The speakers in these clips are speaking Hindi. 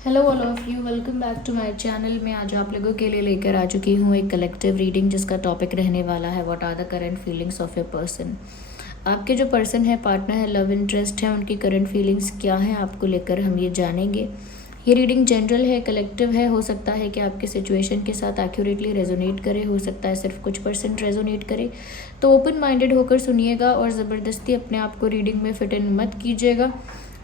Hello all of you, welcome back to my channel. मैं आज आप लोगों के लिए लेकर आ चुकी हूँ एक कलेक्टिव रीडिंग जिसका टॉपिक रहने वाला है what are the current feelings of a person. आपके जो पर्सन है, पार्टनर है, लव इंटरेस्ट है, उनकी करंट फीलिंग्स क्या हैं आपको लेकर हम ये जानेंगे। ये रीडिंग जनरल है, कलेक्टिव है। हो सकता है कि आपके सिचुएशन के साथ एक्यूरेटली रेजोनेट करे, हो सकता है सिर्फ कुछ % रेजोनेट करे। तो ओपन माइंडेड होकर सुनिएगा और ज़बरदस्ती अपने आप को रीडिंग में फिट इन मत कीजिएगा।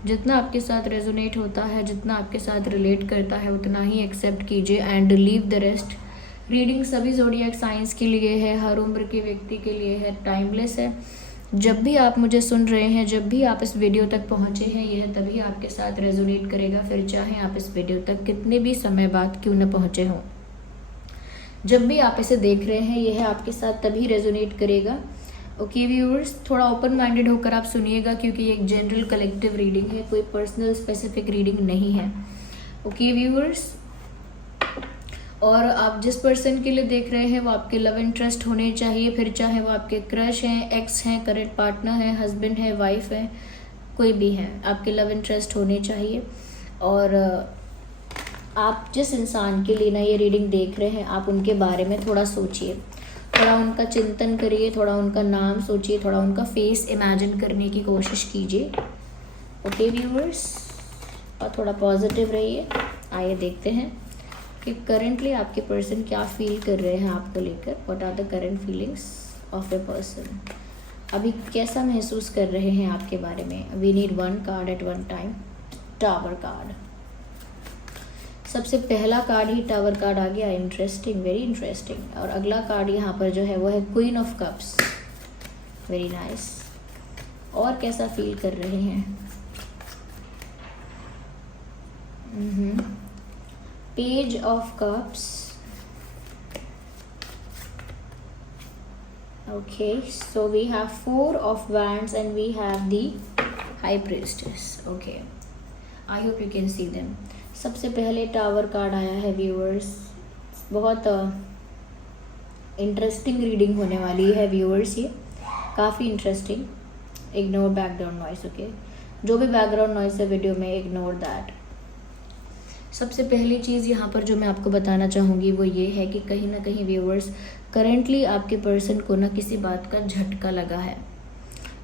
जितना आपके साथ रेजोनेट होता है, जितना आपके साथ रिलेट करता है, उतना ही एक्सेप्ट कीजिए and leave the rest. Reading सभी ज़ोडिएक साइंस के लिए है, हर उम्र के व्यक्ति के लिए है, टाइमलेस है। जब भी आप मुझे सुन रहे हैं, जब भी आप इस वीडियो तक पहुंचे हैं, यह तभी आपके साथ रेजोनेट करेगा, फिर चाहे आप इस वीडियो तक कितने भी समय बाद क्यों न पहुंचे हों। जब भी आप इसे देख रहे हैं, यह आपके साथ तभी रेजोनेट करेगा। ओके व्यूअर्स, थोड़ा ओपन माइंडेड होकर आप सुनिएगा क्योंकि ये एक जनरल कलेक्टिव रीडिंग है, कोई पर्सनल स्पेसिफिक रीडिंग नहीं है। ओके व्यूअर्स, और आप जिस पर्सन के लिए देख रहे हैं वो आपके लव इंटरेस्ट होने चाहिए, फिर चाहे वो आपके क्रश हैं, एक्स हैं, करंट पार्टनर हैं, हस्बैंड है, वाइफ है, कोई भी है, आपके लव इंटरेस्ट होने चाहिए। और आप जिस इंसान के लिए ना ये रीडिंग देख रहे हैं, आप उनके बारे में थोड़ा सोचिए, थोड़ा उनका चिंतन करिए, थोड़ा उनका नाम सोचिए, थोड़ा उनका फेस इमेजिन करने की कोशिश कीजिए। ओके व्यूअर्स, और थोड़ा पॉजिटिव रहिए। आइए देखते हैं कि करंटली आपके पर्सन क्या फील कर रहे हैं आपको लेकर। What are the current feelings of a person. अभी कैसा महसूस कर रहे हैं आपके बारे में। We need one card at one time. Tower card, सबसे पहला कार्ड ही टावर कार्ड आ गया। Interesting, very interesting. और अगला कार्ड यहाँ पर जो है वो है queen of cups. Very nice. और कैसा फील कर रहे हैं। Page of cups. Okay, so we have 4 of wands and we have the high priestess. Okay, I hope you can see them. सबसे पहले टावर कार्ड आया है व्यूअर्स। बहुत इंटरेस्टिंग रीडिंग होने वाली है व्यूअर्स, ये काफ़ी interesting. Ignore background noise. Okay, जो भी बैकग्राउंड नॉइस है वीडियो में, इग्नोर दैट। सबसे पहली चीज़ यहाँ पर जो मैं आपको बताना चाहूँगी वो ये है कि कहीं ना कहीं व्यूअर्स, करेंटली आपके पर्सन को ना किसी बात का झटका लगा है।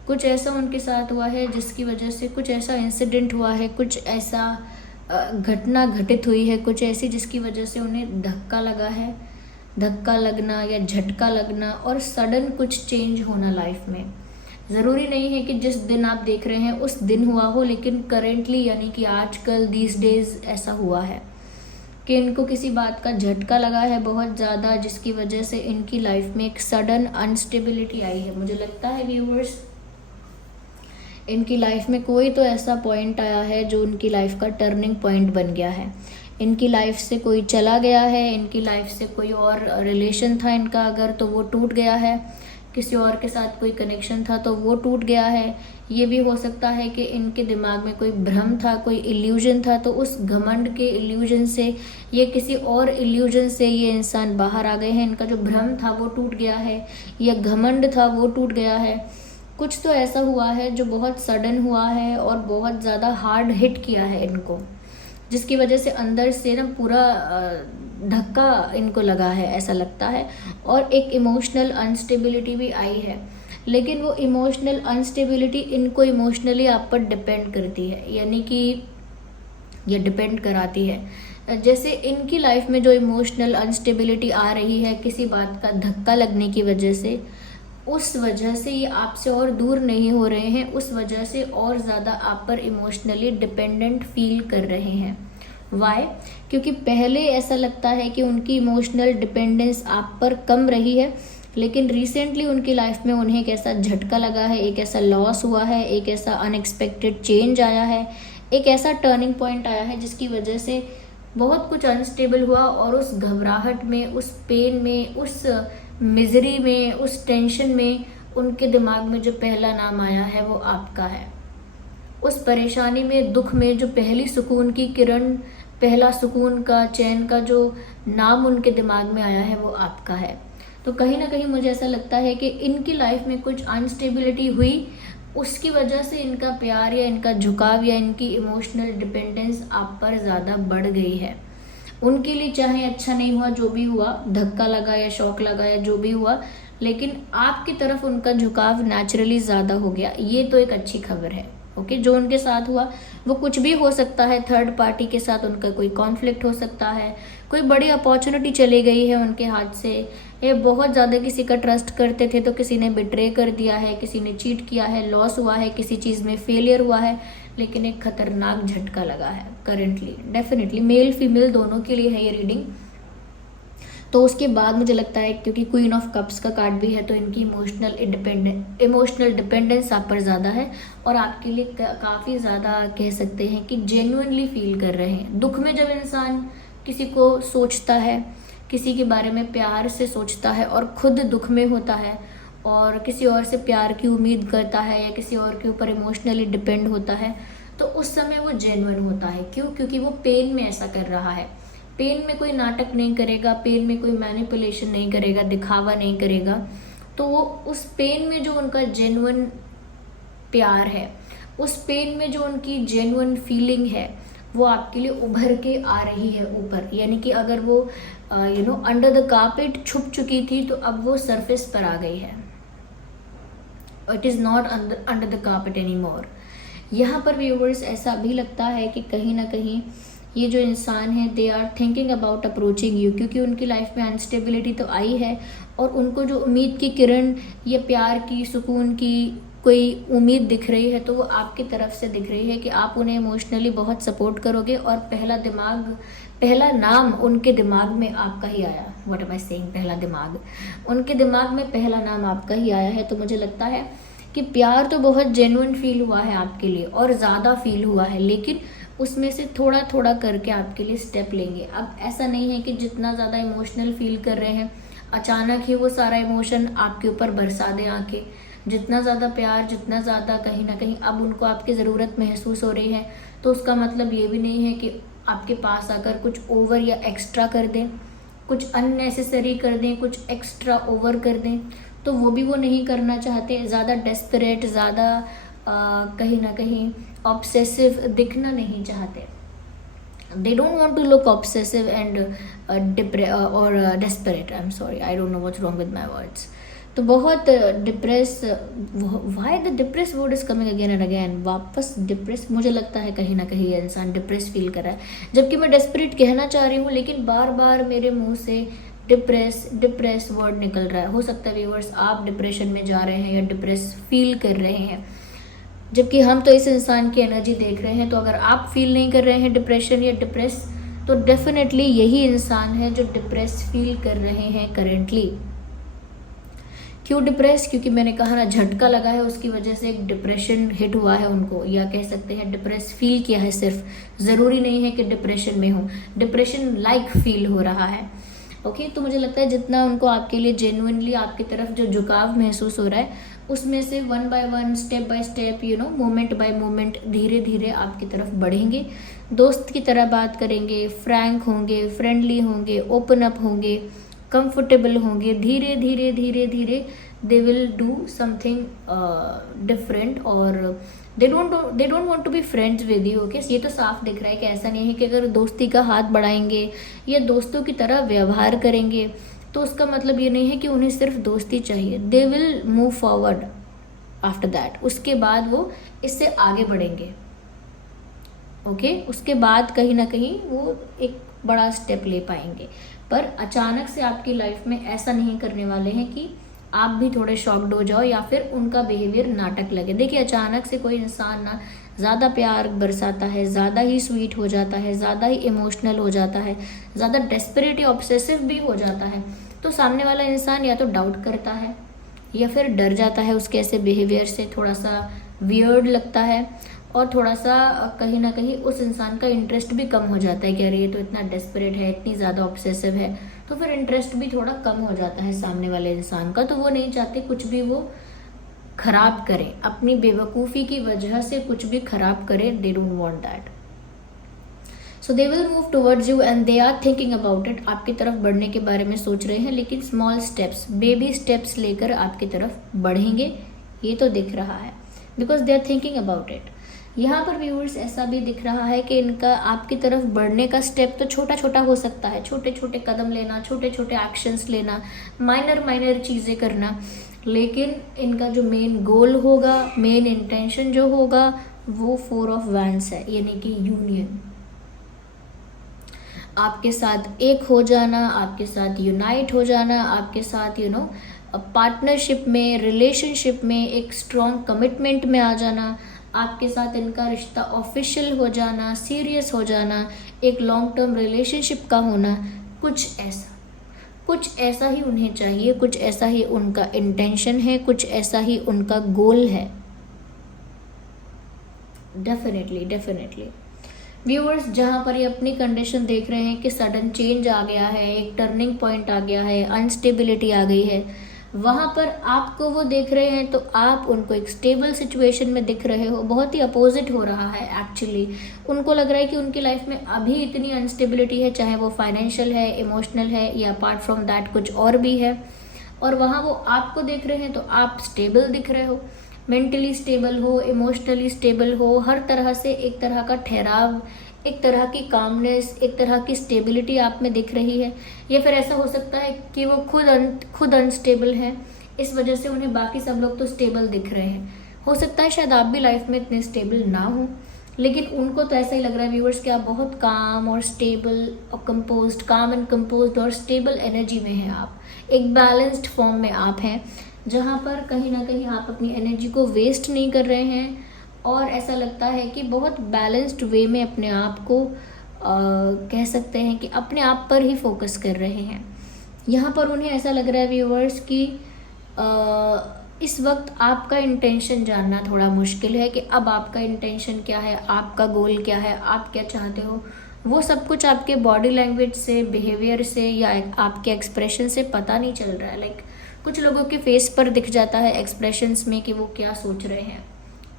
कुछ ऐसा उनके साथ हुआ है जिसकी वजह से, कुछ ऐसा इंसिडेंट हुआ है, कुछ ऐसा घटना घटित हुई है, कुछ ऐसी जिसकी वजह से उन्हें धक्का लगा है। धक्का लगना या झटका लगना और सडन कुछ चेंज होना लाइफ में। ज़रूरी नहीं है कि जिस दिन आप देख रहे हैं उस दिन हुआ हो, लेकिन करेंटली यानी कि आजकल दीस डेज ऐसा हुआ है कि इनको किसी बात का झटका लगा है बहुत ज़्यादा, जिसकी वजह से इनकी लाइफ में एक सडन अनस्टेबिलिटी आई है। मुझे लगता है व्यूअर्स, इनकी लाइफ में कोई तो ऐसा पॉइंट आया है जो उनकी लाइफ का टर्निंग पॉइंट बन गया है। इनकी लाइफ से कोई चला गया है, इनकी लाइफ से कोई और रिलेशन था इनका अगर, तो वो टूट गया है। किसी और के साथ कोई कनेक्शन था तो वो टूट गया है। ये भी हो सकता है कि इनके दिमाग में कोई भ्रम था, कोई इल्यूजन था, तो उस घमंड के इल्यूजन से, ये किसी और इल्यूजन से ये इंसान बाहर आ गए हैं। इनका जो भ्रम था वो टूट गया है, या घमंड था वो टूट गया है। कुछ तो ऐसा हुआ है जो बहुत सडन हुआ है और बहुत ज़्यादा हार्ड हिट किया है इनको, जिसकी वजह से अंदर से ना पूरा धक्का इनको लगा है, ऐसा लगता है। और एक इमोशनल अनस्टेबिलिटी भी आई है, लेकिन वो इमोशनल अनस्टेबिलिटी इनको इमोशनली आप पर डिपेंड करती है, यानी कि ये डिपेंड कराती है। जैसे इनकी लाइफ में जो इमोशनल अनस्टेबिलिटी आ रही है किसी बात का धक्का लगने की वजह से, उस वजह से ये आपसे और दूर नहीं हो रहे हैं, उस वजह से और ज़्यादा आप पर इमोशनली डिपेंडेंट फील कर रहे हैं। वाई? क्योंकि पहले ऐसा लगता है कि उनकी इमोशनल डिपेंडेंस आप पर कम रही है, लेकिन रिसेंटली उनकी लाइफ में उन्हें एक ऐसा झटका लगा है, एक ऐसा लॉस हुआ है, एक ऐसा अनएक्सपेक्टेड चेंज आया है, एक ऐसा टर्निंग पॉइंट आया है जिसकी वजह से बहुत कुछ अनस्टेबल हुआ। और उस घबराहट में, उस पेन में, उस मिजरी में, उस टेंशन में उनके दिमाग में जो पहला नाम आया है वो आपका है। उस परेशानी में, दुख में जो पहली सुकून की किरण, पहला सुकून का, चैन का जो नाम उनके दिमाग में आया है वो आपका है। तो कहीं ना कहीं मुझे ऐसा लगता है कि इनकी लाइफ में कुछ अनस्टेबिलिटी हुई, उसकी वजह से इनका प्यार या इनका झुकाव या इनकी इमोशनल डिपेंडेंस आप पर ज़्यादा बढ़ गई है। उनके लिए चाहे अच्छा नहीं हुआ, जो भी हुआ, धक्का लगा या शौक लगा या जो भी हुआ, लेकिन आपकी तरफ उनका झुकाव नेचुरली ज़्यादा हो गया। ये तो एक अच्छी खबर है। ओके, जो उनके साथ हुआ वो कुछ भी हो सकता है, थर्ड पार्टी के साथ उनका कोई कॉन्फ्लिक्ट हो सकता है, कोई बड़ी अपॉर्चुनिटी चली गई है उनके हाथ से, ये बहुत ज़्यादा किसी का ट्रस्ट करते थे तो किसी ने बिट्रे कर दिया है, किसी ने चीट किया है, लॉस हुआ है, किसी चीज़ में फेलियर हुआ है, लेकिन एक खतरनाक झटका लगा है करेंटली। डेफिनेटली मेल फीमेल दोनों के लिए है ये रीडिंग। तो उसके बाद मुझे लगता है, क्योंकि क्वीन ऑफ कप्स का कार्ड भी है, तो इनकी इमोशनल डिपेंडेंस आप पर ज़्यादा है और आपके लिए काफ़ी ज़्यादा कह सकते हैं कि जेन्युइनली फील कर रहे हैं। दुख में जब इंसान किसी को सोचता है, किसी के बारे में प्यार से सोचता है और खुद दुख में होता है और किसी और से प्यार की उम्मीद करता है या किसी और के ऊपर इमोशनली डिपेंड होता है, तो उस समय वो जेन्युइन होता है। क्यों? क्योंकि वो पेन में ऐसा कर रहा है। पेन में कोई नाटक नहीं करेगा, पेन में कोई मैनिपुलेशन नहीं करेगा, दिखावा नहीं करेगा। तो वो उस पेन में जो उनका जेन्युइन प्यार है, उस पेन में जो उनकी जेन्युइन फीलिंग है, वो आपके लिए उभर के आ रही है ऊपर। यानी कि अगर वो अंडर द कार्पेट छुप चुकी थी तो अब वो सरफेस पर आ गई है। It is not under the carpet any more. यहाँ पर व्यूअर्स ऐसा भी लगता है कि कहीं ना कहीं ये जो इंसान है, they are thinking about approaching you, क्योंकि उनकी लाइफ में अनस्टेबिलिटी तो आई है और उनको जो उम्मीद की किरण या प्यार की, सुकून की कोई उम्मीद दिख रही है, तो वो आपकी तरफ से दिख रही है कि आप उन्हें इमोशनली बहुत सपोर्ट करोगे और पहला नाम उनके दिमाग में आपका ही आया। What am I saying? पहला दिमाग उनके दिमाग में पहला नाम आपका ही आया है। तो मुझे लगता है कि प्यार तो बहुत जेन्युइन फील हुआ है आपके लिए और ज़्यादा फील हुआ है, लेकिन उसमें से थोड़ा थोड़ा करके आपके लिए स्टेप लेंगे। अब ऐसा नहीं है कि जितना ज़्यादा इमोशनल फील कर रहे हैं अचानक ही वो सारा इमोशन आपके ऊपर बरसा दें आके। जितना ज़्यादा प्यार, जितना ज़्यादा कहीं ना कहीं अब उनको आपकी ज़रूरत महसूस हो रही है, तो उसका मतलब ये भी नहीं है कि आपके पास आकर कुछ ओवर या एक्स्ट्रा कर दें, कुछ अननेसेसरी कर दें, कुछ एक्स्ट्रा ओवर कर दें। तो वो भी वो नहीं करना चाहते। ज़्यादा डेस्परेट, ज़्यादा कहीं ना कहीं ऑब्सेसिव दिखना नहीं चाहते। They don't want to look obsessive and desperate. I'm sorry, I don't know what's wrong with my words. तो बहुत depress, why the depress word is coming again and again. वापस डिप्रेस, मुझे लगता है कहीं ना कहीं ये इंसान डिप्रेस फील कर रहा है, जबकि मैं डेस्परेट कहना चाह रही हूँ, लेकिन बार बार मेरे मुंह से डिप्रेस वर्ड निकल रहा है। हो सकता है व्यूअर्स आप डिप्रेशन में जा रहे हैं या डिप्रेस फील कर रहे हैं, जबकि हम तो इस इंसान की एनर्जी देख रहे हैं। तो अगर आप फील नहीं कर रहे हैं डिप्रेशन या डिप्रेस, तो डेफिनेटली यही इंसान है जो डिप्रेस फील कर रहे हैं करेंटली। क्यों डिप्रेस? क्योंकि मैंने कहा ना, झटका लगा है, उसकी वजह से एक डिप्रेशन हिट हुआ है उनको, या कह सकते हैं डिप्रेस फील किया है। सिर्फ ज़रूरी नहीं है कि डिप्रेशन में हो, डिप्रेशन लाइक फील हो रहा है। ओके, तो मुझे लगता है जितना उनको आपके लिए जेन्युइनली आपकी तरफ जो झुकाव महसूस हो रहा है, उसमें से one by one, step by step, moment bye moment, धीरे धीरे आपकी तरफ बढ़ेंगे। दोस्त की तरह बात करेंगे, फ्रैंक होंगे, फ्रेंडली होंगे, ओपन अप होंगे, कंफर्टेबल होंगे। धीरे धीरे धीरे धीरे they will do something different और they don't want to be friends with you. Okay, ये तो साफ दिख रहा है कि ऐसा नहीं है कि अगर दोस्ती का हाथ बढ़ाएंगे या दोस्तों की तरह व्यवहार करेंगे तो उसका मतलब ये नहीं है कि उन्हें सिर्फ दोस्ती चाहिए। दे will move forward after that. उसके बाद वो इससे आगे बढ़ेंगे। ओके, उसके बाद कहीं ना कहीं वो एक बड़ा स्टेप ले पाएंगे। पर अचानक से आपकी लाइफ में ऐसा नहीं करने वाले हैं कि आप भी थोड़े शॉक्ड हो जाओ या फिर उनका बिहेवियर नाटक लगे। देखिए, अचानक से कोई इंसान ना ज़्यादा प्यार बरसाता है, ज़्यादा ही स्वीट हो जाता है, ज़्यादा ही इमोशनल हो जाता है, ज़्यादा डेस्परेट या ऑब्सेसिव भी हो जाता है, तो सामने वाला इंसान या तो डाउट करता है या फिर डर जाता है उसके ऐसे बिहेवियर से, थोड़ा सा वियर्ड लगता है और थोड़ा सा कहीं ना कहीं उस इंसान का इंटरेस्ट भी कम हो जाता है कि अरे ये तो इतना डेस्परेट है, इतनी ज़्यादा ऑब्सेसिव है, तो फिर इंटरेस्ट भी थोड़ा कम हो जाता है सामने वाले इंसान का। तो वो नहीं चाहते कुछ भी वो खराब करे, अपनी बेवकूफ़ी की वजह से कुछ भी खराब करे। They don't want that. So they will move towards you and they are thinking about it. आपकी तरफ बढ़ने के बारे में सोच रहे हैं, लेकिन स्मॉल स्टेप्स, बेबी स्टेप्स लेकर आपकी तरफ बढ़ेंगे, ये तो दिख रहा है। Because they are thinking about it. यहाँ पर व्यूअर्स ऐसा भी दिख रहा है कि इनका आपकी तरफ बढ़ने का स्टेप तो छोटा छोटा हो सकता है, छोटे छोटे कदम लेना, छोटे छोटे एक्शंस लेना, माइनर माइनर चीज़ें करना, लेकिन इनका जो मेन गोल होगा, मेन इंटेंशन जो होगा, वो 4 ऑफ वैंड्स है, यानी कि यूनियन। आपके साथ एक हो जाना, आपके साथ यूनाइट हो जाना, आपके साथ पार्टनरशिप में, रिलेशनशिप में, एक स्ट्रॉन्ग कमिटमेंट में आ जाना, आपके साथ इनका रिश्ता ऑफिशियल हो जाना, सीरियस हो जाना, एक लॉन्ग टर्म रिलेशनशिप का होना, कुछ ऐसा ही उन्हें चाहिए, कुछ ऐसा ही उनका इंटेंशन है, कुछ ऐसा ही उनका गोल है। डेफिनेटली व्यूअर्स, जहाँ पर ये अपनी कंडीशन देख रहे हैं कि सडन चेंज आ गया है, एक टर्निंग पॉइंट आ गया है, अनस्टेबिलिटी आ गई है, वहाँ पर आपको वो देख रहे हैं तो आप उनको एक स्टेबल सिचुएशन में दिख रहे हो। बहुत ही अपोजिट हो रहा है एक्चुअली। उनको लग रहा है कि उनकी लाइफ में अभी इतनी अनस्टेबिलिटी है, चाहे वो फाइनेंशियल है, इमोशनल है, या अपार्ट फ्रॉम दैट कुछ और भी है, और वहाँ वो आपको देख रहे हैं तो आप स्टेबल दिख रहे हो, मेंटली स्टेबल हो, इमोशनली स्टेबल हो, हर तरह से एक तरह का ठहराव, एक तरह की कामनेस, एक तरह की स्टेबिलिटी आप में दिख रही है। या फिर ऐसा हो सकता है कि वो खुद अनस्टेबल है, इस वजह से उन्हें बाकी सब लोग तो स्टेबल दिख रहे हैं। हो सकता है शायद आप भी लाइफ में इतने स्टेबल ना हो, लेकिन उनको तो ऐसा ही लग रहा है व्यूअर्स कि आप बहुत काम और स्टेबल और कंपोज्ड, काम एंड कंपोज्ड और स्टेबल एनर्जी में हैं। आप एक बैलेंस्ड फॉर्म में आप हैं, जहाँ पर कहीं ना कहीं आप अपनी एनर्जी को वेस्ट नहीं कर रहे हैं, और ऐसा लगता है कि बहुत बैलेंस्ड वे में अपने आप को कह सकते हैं कि अपने आप पर ही फोकस कर रहे हैं। यहाँ पर उन्हें ऐसा लग रहा है व्यूअर्स कि इस वक्त आपका इंटेंशन जानना थोड़ा मुश्किल है कि अब आपका इंटेंशन क्या है, आपका गोल क्या है, आप क्या चाहते हो। वो सब कुछ आपके बॉडी लैंग्वेज से, बिहेवियर से, या आपके एक्सप्रेशन से पता नहीं चल रहा है। लाइक कुछ लोगों के फेस पर दिख जाता है एक्सप्रेशंस में कि वो क्या सोच रहे हैं,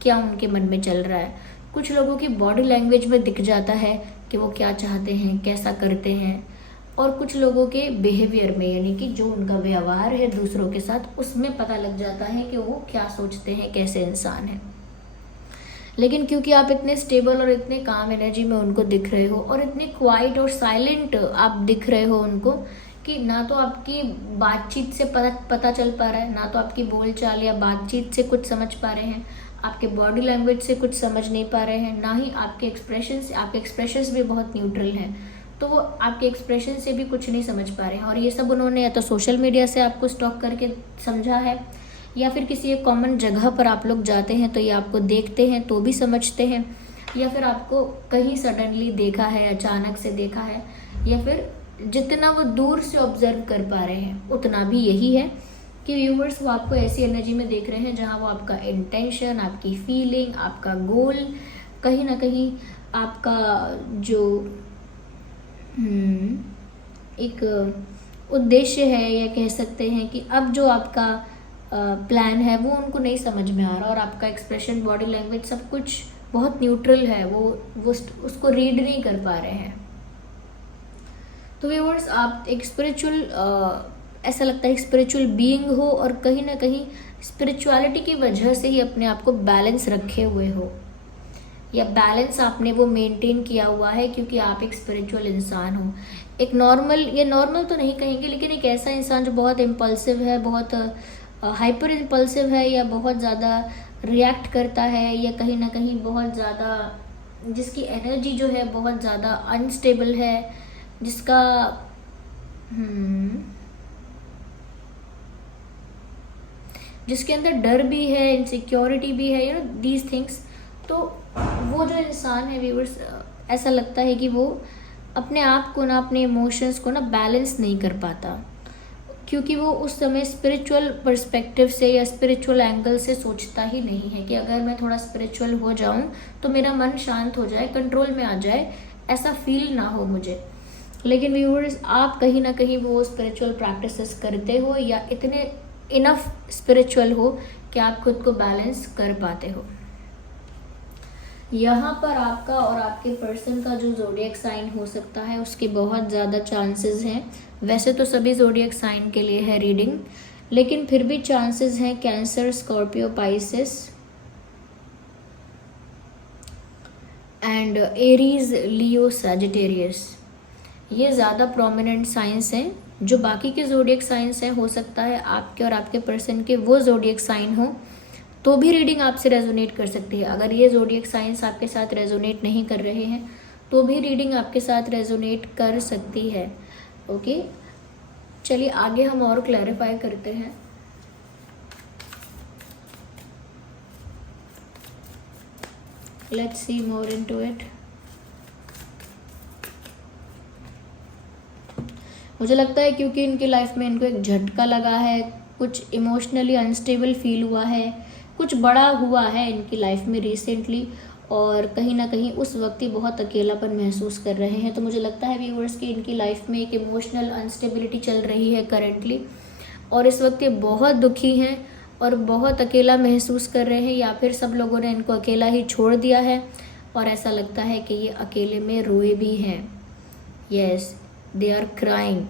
क्या उनके मन में चल रहा है। कुछ लोगों की बॉडी लैंग्वेज में दिख जाता है कि वो क्या चाहते हैं, कैसा करते हैं। और कुछ लोगों के बिहेवियर में, यानी कि जो उनका व्यवहार है दूसरों के साथ, उसमें पता लग जाता है कि वो क्या सोचते हैं, कैसे इंसान हैं। लेकिन क्योंकि आप इतने स्टेबल और इतने काम एनर्जी में उनको दिख रहे हो, और इतने क्वाइट और साइलेंट आप दिख रहे हो उनको, कि ना तो आपकी बातचीत से पता चल पा रहा है, ना तो आपकी बोलचाल या बातचीत से कुछ समझ पा रहे हैं, आपके बॉडी लैंग्वेज से कुछ समझ नहीं पा रहे हैं, ना ही आपके एक्सप्रेशंस भी बहुत न्यूट्रल हैं, तो वो आपके एक्सप्रेशन से भी कुछ नहीं समझ पा रहे हैं। और ये सब उन्होंने या तो सोशल मीडिया से आपको स्टॉक करके समझा है, या फिर किसी एक कॉमन जगह पर आप लोग जाते हैं तो ये आपको देखते हैं तो भी समझते हैं, या फिर आपको कहीं सडनली देखा है, अचानक से देखा है, या फिर जितना वो दूर से ऑब्जर्व कर पा रहे हैं उतना भी यही है कि व्यूवर्स वो आपको ऐसी एनर्जी में देख रहे हैं जहाँ वो आपका इंटेंशन, आपकी फीलिंग, आपका गोल, कहीं ना कहीं आपका जो एक उद्देश्य है, या कह सकते हैं कि अब जो आपका प्लान है वो उनको नहीं समझ में आ रहा, और आपका एक्सप्रेशन, बॉडी लैंग्वेज, सब कुछ बहुत न्यूट्रल है, वो उसको रीड नहीं कर पा रहे हैं। तो व्यूअर्स, आप एक स्पिरिचुअल, ऐसा लगता है स्पिरिचुअल बीइंग हो, और कहीं ना कहीं स्पिरिचुअलिटी की वजह से ही अपने आप को बैलेंस रखे हुए हो, या बैलेंस आपने वो मेंटेन किया हुआ है क्योंकि आप एक स्पिरिचुअल इंसान हो। एक नॉर्मल तो नहीं कहेंगे, लेकिन एक ऐसा इंसान जो बहुत इम्पल्सिव है, बहुत हाइपर इम्पल्सिव है, या बहुत ज़्यादा रिएक्ट करता है, या कहीं ना कहीं बहुत ज़्यादा, जिसकी एनर्जी जो है बहुत ज़्यादा अनस्टेबल है, जिसका जिसके अंदर डर भी है, इनसिक्योरिटी भी है, यू नो दीज थिंग्स। तो वो जो इंसान है व्यूअर्स, ऐसा लगता है कि वो अपने आप को ना, अपने इमोशंस को ना बैलेंस नहीं कर पाता, क्योंकि वो उस समय स्पिरिचुअल पर्सपेक्टिव से या स्पिरिचुअल एंगल से सोचता ही नहीं है कि अगर मैं थोड़ा स्पिरिचुअल हो जाऊं तो मेरा मन शांत हो जाए, कंट्रोल में आ जाए, ऐसा फील ना हो मुझे। लेकिन व्यूअर्स, आप कहीं ना कहीं वो स्पिरिचुअल प्रैक्टिसेस करते हो, या इतने इनफ स्पिरिचुअल हो कि आप खुद को बैलेंस कर पाते हो। यहाँ पर आपका और आपके पर्सन का जो ज़ोडिएक साइन हो सकता है उसके बहुत ज़्यादा चांसेस हैं। वैसे तो सभी ज़ोडिएक साइन के लिए है रीडिंग, लेकिन फिर भी चांसेस हैं cancer, Scorpio, Pisces, and Aries, Leo, Sagittarius, ये ज़्यादा प्रोमिनेंट साइंस हैं। जो बाकी के ज़ोडिएक साइंस हैं, हो सकता है आपके और आपके पर्सन के वो ज़ोडिएक साइन हो तो भी रीडिंग आपसे रेजोनेट कर सकती है। अगर ये ज़ोडिएक साइंस आपके साथ रेजोनेट नहीं कर रहे हैं तो भी रीडिंग आपके साथ रेजोनेट कर सकती है। ओके, चलिए आगे हम और क्लैरिफाई करते हैं। Let's see more into it. मुझे लगता है क्योंकि इनकी लाइफ में इनको एक झटका लगा है, कुछ इमोशनली अनस्टेबल फील हुआ है, कुछ बड़ा हुआ है इनकी लाइफ में रिसेंटली, और कहीं ना कहीं उस वक्त ही बहुत अकेलापन महसूस कर रहे हैं। तो मुझे लगता है व्यूअर्स की इनकी लाइफ में एक इमोशनल अनस्टेबिलिटी चल रही है करेंटली, और इस वक्त ये बहुत दुखी हैं और बहुत अकेला महसूस कर रहे हैं, या फिर सब लोगों ने इनको अकेला ही छोड़ दिया है और ऐसा लगता है कि ये अकेले में रोए भी हैं। Yes, they are crying.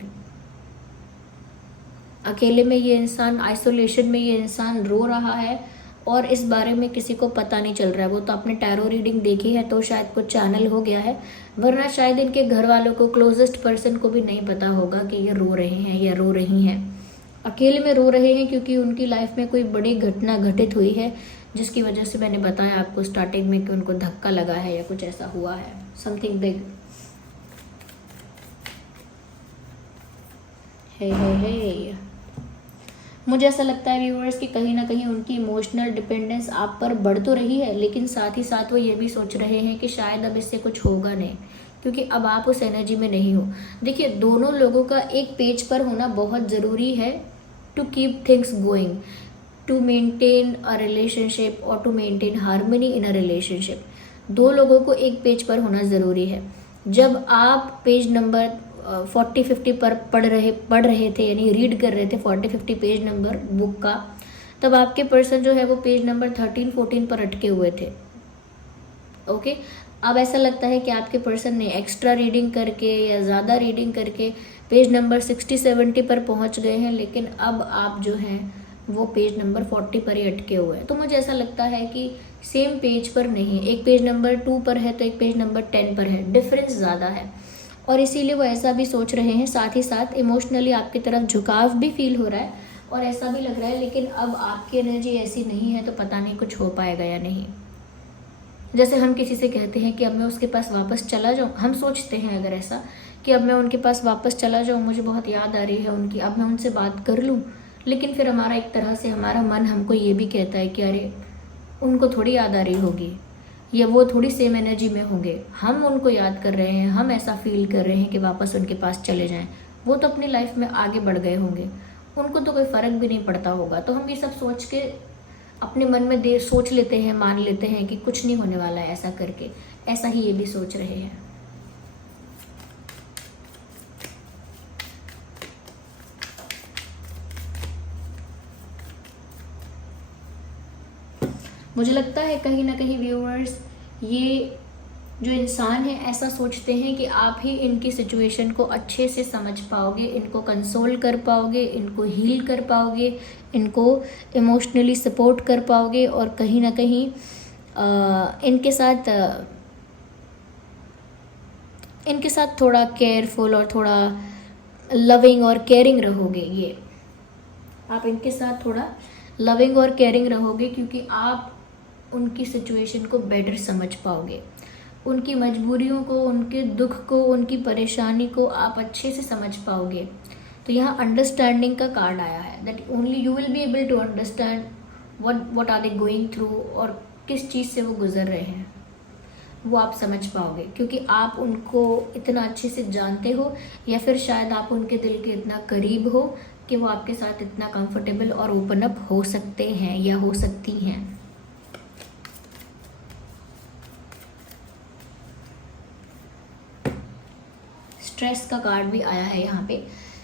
अकेले में ये इंसान, आइसोलेशन में ये इंसान रो रहा है और इस बारे में किसी को पता नहीं चल रहा है। वो तो आपने टैरो रीडिंग देखी है तो शायद कुछ चैनल हो गया है, वरना शायद इनके घर वालों को, क्लोजेस्ट पर्सन को भी नहीं पता होगा कि ये रो रहे हैं या रो रही हैं। अकेले में रो रहे हैं क्योंकि उनकी लाइफ में कोई बड़ी घटना घटित हुई है, जिसकी वजह से मैंने बताया आपको स्टार्टिंग में कि उनको धक्का लगा है या कुछ ऐसा हुआ है, समथिंग बिग। हे मुझे ऐसा लगता है व्यूअर्स कि कहीं ना कहीं उनकी इमोशनल डिपेंडेंस आप पर बढ़ तो रही है, लेकिन साथ ही साथ वो ये भी सोच रहे हैं कि शायद अब इससे कुछ होगा नहीं, क्योंकि अब आप उस एनर्जी में नहीं हो। देखिए, दोनों लोगों का एक पेज पर होना बहुत ज़रूरी है to keep things going, to maintain a relationship और to maintain harmony in a relationship. दो लोगों को एक पेज पर होना ज़रूरी है। जब आप पेज नंबर 40-50 पर पढ़ रहे थे, यानी रीड कर रहे थे 40-50 पेज नंबर बुक का, तब आपके पर्सन जो है वो पेज नंबर 13-14 पर अटके हुए थे। ओके, अब ऐसा लगता है कि आपके पर्सन ने एक्स्ट्रा रीडिंग करके या ज़्यादा रीडिंग करके पेज नंबर 60-70 पर पहुंच गए हैं, लेकिन अब आप जो हैं वो पेज नंबर 40 पर ही अटके हुए हैं। तो मुझे ऐसा लगता है कि सेम पेज पर नहीं, एक पेज नंबर 2 पर है तो एक पेज नंबर 10 पर है, डिफरेंस ज़्यादा है, और इसीलिए वो ऐसा भी सोच रहे हैं। साथ ही साथ इमोशनली आपकी तरफ झुकाव भी फील हो रहा है और ऐसा भी लग रहा है, लेकिन अब आपकी एनर्जी ऐसी नहीं है तो पता नहीं कुछ हो पाएगा या नहीं। जैसे हम किसी से कहते हैं कि अब मैं उसके पास वापस चला जाऊँ, हम सोचते हैं अगर ऐसा कि अब मैं उनके पास वापस चला जाऊँ, मुझे बहुत याद आ रही है उनकी, अब मैं उनसे बात कर लूँ, लेकिन फिर हमारा एक तरह से हमारा मन हमको ये भी कहता है कि अरे उनको थोड़ी याद आ रही होगी या वो थोड़ी सेम एनर्जी में होंगे, हम उनको याद कर रहे हैं, हम ऐसा फील कर रहे हैं कि वापस उनके पास चले जाएं, वो तो अपनी लाइफ में आगे बढ़ गए होंगे, उनको तो कोई फ़र्क भी नहीं पड़ता होगा। तो हम ये सब सोच के अपने मन में देर सोच लेते हैं, मान लेते हैं कि कुछ नहीं होने वाला है, ऐसा करके ऐसा ही ये भी सोच रहे हैं। मुझे लगता है कहीं ना कहीं व्यूअर्स, ये जो इंसान है ऐसा सोचते हैं कि आप ही इनकी सिचुएशन को अच्छे से समझ पाओगे, इनको कंसोल कर पाओगे, इनको हील कर पाओगे, इनको इमोशनली सपोर्ट कर पाओगे, और कहीं ना कहीं इनके साथ थोड़ा केयरफुल और थोड़ा लविंग और केयरिंग रहोगे। ये आप इनके साथ थोड़ा लविंग और केयरिंग रहोगे क्योंकि आप उनकी सिचुएशन को बेटर समझ पाओगे, उनकी मजबूरियों को, उनके दुख को, उनकी परेशानी को आप अच्छे से समझ पाओगे। तो यहाँ अंडरस्टैंडिंग का कार्ड आया है, that only you will be able to understand what are they going through, और किस चीज़ से वो गुजर रहे हैं वो आप समझ पाओगे, क्योंकि आप उनको इतना अच्छे से जानते हो, या फिर शायद आप उनके दिल के इतना करीब हो कि वो आपके साथ इतना कंफर्टेबल और ओपन अप हो सकते हैं या हो सकती हैं। स्ट्रेस का कार्ड भी आया है यहाँ पे,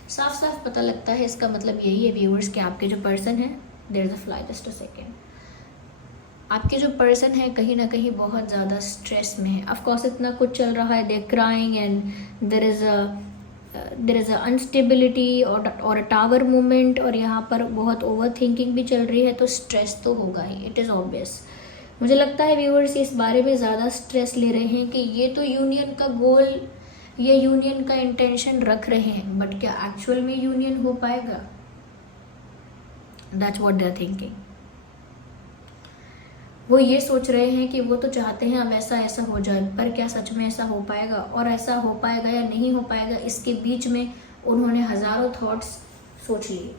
साफ साफ पता लगता है इसका मतलब यही है व्यूअर्स कि आपके जो पर्सन है, there is a fly, just a second, आपके जो पर्सन है कहीं ना कहीं बहुत ज़्यादा स्ट्रेस में है। ऑफ कोर्स इतना कुछ चल रहा है, they are crying and there is a instability और अ टावर मूवमेंट, और यहाँ पर बहुत ओवर थिंकिंग भी चल रही है, तो स्ट्रेस तो होगा ही, इट इज़ ऑब्वियस। मुझे लगता है व्यूअर्स इस बारे में ज़्यादा स्ट्रेस ले रहे हैं कि ये तो यूनियन का गोल, ये यूनियन का इंटेंशन रख रहे हैं, बट क्या एक्चुअल में यूनियन हो पाएगा? That's what they are thinking. वो ये सोच रहे हैं कि वो तो चाहते हैं अब ऐसा ऐसा हो जाए, पर क्या सच में ऐसा हो पाएगा, और ऐसा हो पाएगा या नहीं हो पाएगा, इसके बीच में उन्होंने हज़ारों थॉट्स सोच लिए।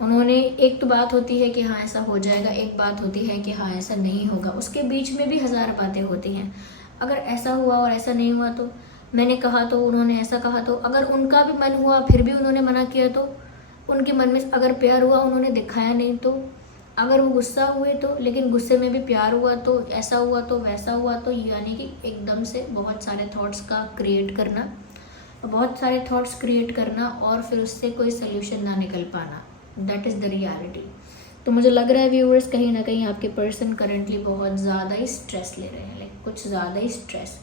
उन्होंने, एक तो बात होती है कि हाँ ऐसा हो जाएगा, एक बात होती है कि हाँ ऐसा नहीं होगा, उसके बीच में भी हज़ार बातें होती हैं। अगर ऐसा हुआ और ऐसा नहीं हुआ तो, मैंने कहा तो, उन्होंने ऐसा कहा तो, अगर उनका भी मन हुआ फिर भी उन्होंने मना किया तो, उनके मन में अगर प्यार हुआ उन्होंने दिखाया नहीं तो, अगर वो गुस्सा हुए तो, लेकिन गुस्से में भी प्यार हुआ तो, ऐसा हुआ तो, वैसा हुआ तो, यानी कि एकदम से बहुत सारे थॉट्स का क्रिएट करना, बहुत सारे थॉट्स क्रिएट करना और फिर उससे कोई सोल्यूशन ना निकल पाना। That is the reality. तो मुझे लग रहा है व्यूअर्स कहीं ना कहीं आपके पर्सन करंटली बहुत ज़्यादा ही स्ट्रेस ले रहे हैं, लाइक कुछ ज़्यादा ही स्ट्रेस।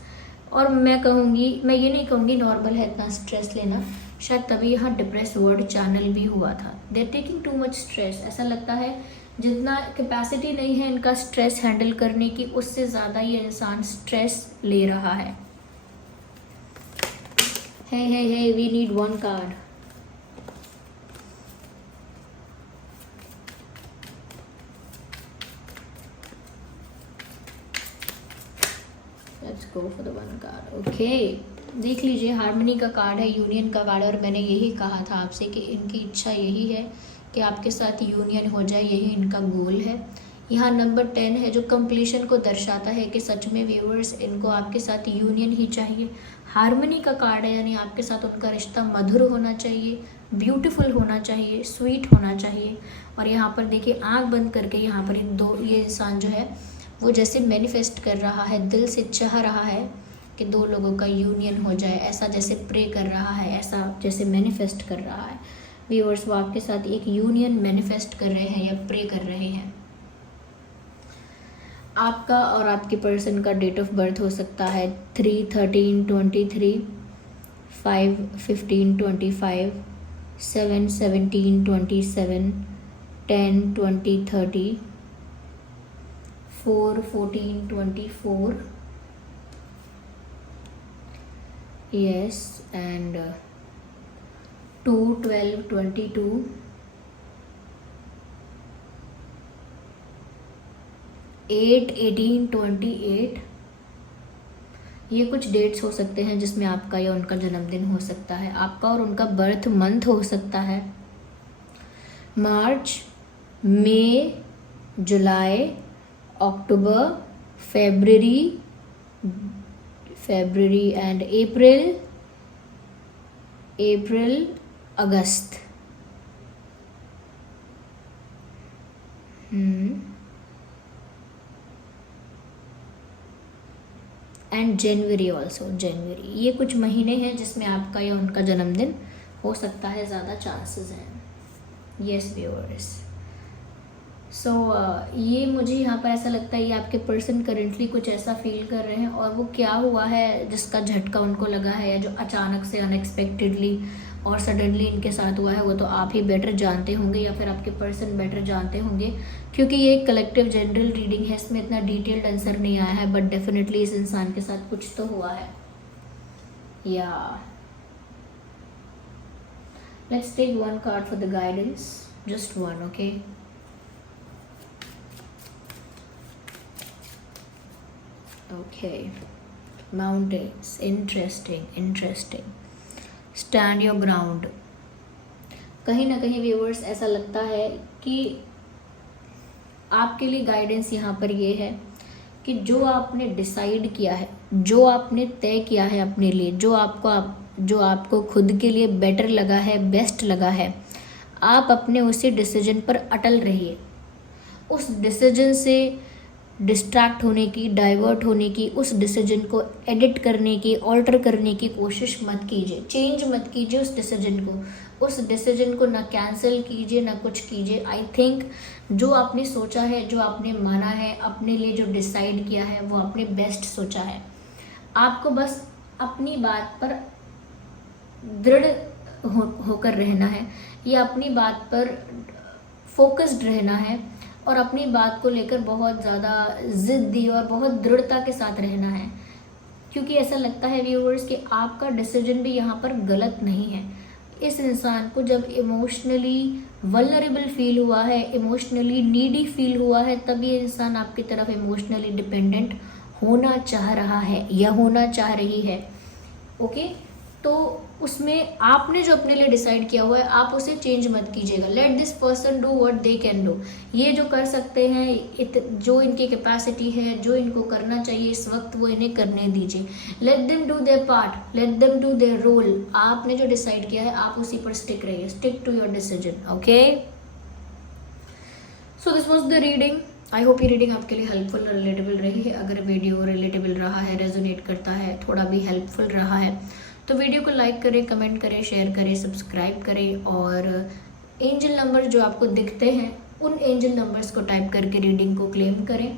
और मैं कहूँगी, मैं ये नहीं कहूँगी नॉर्मल है इतना स्ट्रेस लेना, शायद तभी यहाँ डिप्रेस वर्ड चैनल भी हुआ था। They are taking too much stress. ऐसा लगता है जितना कैपेसिटी नहीं है इनका स्ट्रेस हैंडल करने की, उससे ज़्यादा ये इंसान स्ट्रेस ले रहा है। Hey, we need one card. Let's go for the one card. Okay. देख लीजिए, हार्मनी का कार्ड है, यूनियन का कार्ड है, और मैंने यही कहा था आपसे कि इनकी इच्छा यही है कि आपके साथ यूनियन हो जाए, यही इनका गोल है। यहाँ नंबर 10 है जो कंप्लीशन को दर्शाता है कि सच में व्यूअर्स इनको आपके साथ यूनियन ही चाहिए। हार्मनी का कार्ड है, यानी आपके साथ उनका रिश्ता मधुर होना चाहिए, ब्यूटीफुल होना चाहिए, स्वीट होना चाहिए। और यहाँ पर देखिए, आंख बंद करके यहाँ पर ये इंसान जो है वो जैसे मैनिफेस्ट कर रहा है, दिल से चाह रहा है कि दो लोगों का यूनियन हो जाए, ऐसा जैसे प्रे कर रहा है, ऐसा जैसे मैनिफेस्ट कर रहा है। व्यूअर्स वो आपके साथ एक यूनियन मैनिफेस्ट कर रहे हैं या प्रे कर रहे हैं। आपका और आपके पर्सन का डेट ऑफ बर्थ हो सकता है 3/13/23, 5/15/25, 7/17/27, 10/20/30, 4/14/24, yes, and 2/12/22, 8/18/28। ये कुछ डेट्स हो सकते हैं जिसमें आपका या उनका जन्मदिन हो सकता है। आपका और उनका बर्थ मंथ हो सकता है March, May, July, October, February and April, August. And January also, January. ये कुछ महीने हैं जिसमें आपका या उनका जन्मदिन हो सकता है, ज़्यादा चांसेस हैं। यस व्यूअर्स, सो ये मुझे यहाँ पर ऐसा लगता है ये आपके पर्सन करंटली कुछ ऐसा फील कर रहे हैं, और वो क्या हुआ है जिसका झटका उनको लगा है, या जो अचानक से अनएक्सपेक्टेडली और सडनली इनके साथ हुआ है, वो तो आप ही बेटर जानते होंगे या फिर आपके पर्सन बेटर जानते होंगे, क्योंकि ये एक कलेक्टिव जनरल रीडिंग है, इसमें इतना डिटेल्ड आंसर नहीं आया है, बट डेफिनेटली इस इंसान के साथ कुछ तो हुआ है। या let's take one card for the guidance, just one, okay. Okay, mountains, interesting. Stand your ground. कहीं ना कहीं व्यूअर्स ऐसा लगता है कि आपके लिए गाइडेंस यहाँ पर ये है कि जो आपने डिसाइड किया है, जो आपने तय किया है अपने लिए, जो आपको खुद के लिए बेटर लगा है, बेस्ट लगा है, आप अपने उसी डिसीजन पर अटल रहिए। उस डिसीजन से डिस्ट्रैक्ट होने की, डाइवर्ट होने की, उस डिसीजन को एडिट करने की, ऑल्टर करने की कोशिश मत कीजिए, चेंज मत कीजिए उस डिसीजन को ना कैंसिल कीजिए, ना कुछ कीजिए। आई थिंक जो आपने सोचा है, जो आपने माना है, अपने लिए जो डिसाइड किया है, वो आपने बेस्ट सोचा है। आपको बस अपनी बात पर दृढ़ होकर रहना है, या अपनी बात पर फोकस्ड रहना है, और अपनी बात को लेकर बहुत ज़्यादा ज़िद्दी और बहुत दृढ़ता के साथ रहना है, क्योंकि ऐसा लगता है व्यूअर्स कि आपका डिसीजन भी यहाँ पर गलत नहीं है। इस इंसान को जब इमोशनली वल्नरेबल फील हुआ है, इमोशनली नीडी फील हुआ है, तब ये इंसान आपकी तरफ इमोशनली डिपेंडेंट होना चाह रहा है या होना चाह रही है। ओके, तो उसमें आपने जो अपने लिए डिसाइड किया हुआ है आप उसे चेंज मत कीजिएगा। Let this person do what they can do. ये जो कर सकते हैं, जो इनकी कैपेसिटी है, जो इनको करना चाहिए इस वक्त, वो इन्हें करने दीजिए। Let them do their part, let them do their role. आपने जो डिसाइड किया है आप उसी पर स्टिक रहिए, stick to your decision. Okay, so this was the reading. I hope ये रीडिंग आपके लिए हेल्पफुल और रिलेटेबल रही है। अगर वीडियो रिलेटेबल रहा है, रेजोनेट करता है, थोड़ा भी हेल्पफुल रहा है, तो वीडियो को लाइक करें, कमेंट करें, शेयर करें, सब्सक्राइब करें, और एंजल नंबर जो आपको दिखते हैं उन एंजल नंबर्स को टाइप करके रीडिंग को क्लेम करें।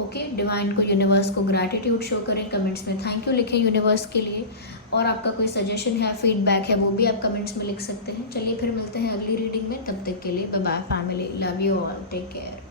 ओके, डिवाइन को, यूनिवर्स को ग्रैटिट्यूड शो करें, कमेंट्स में थैंक यू लिखें यूनिवर्स के लिए, और आपका कोई सजेशन है, फीडबैक है, वो भी आप कमेंट्स में लिख सकते हैं। चलिए फिर मिलते हैं अगली रीडिंग में, तब तक के लिए bye bye family, love you all, take care.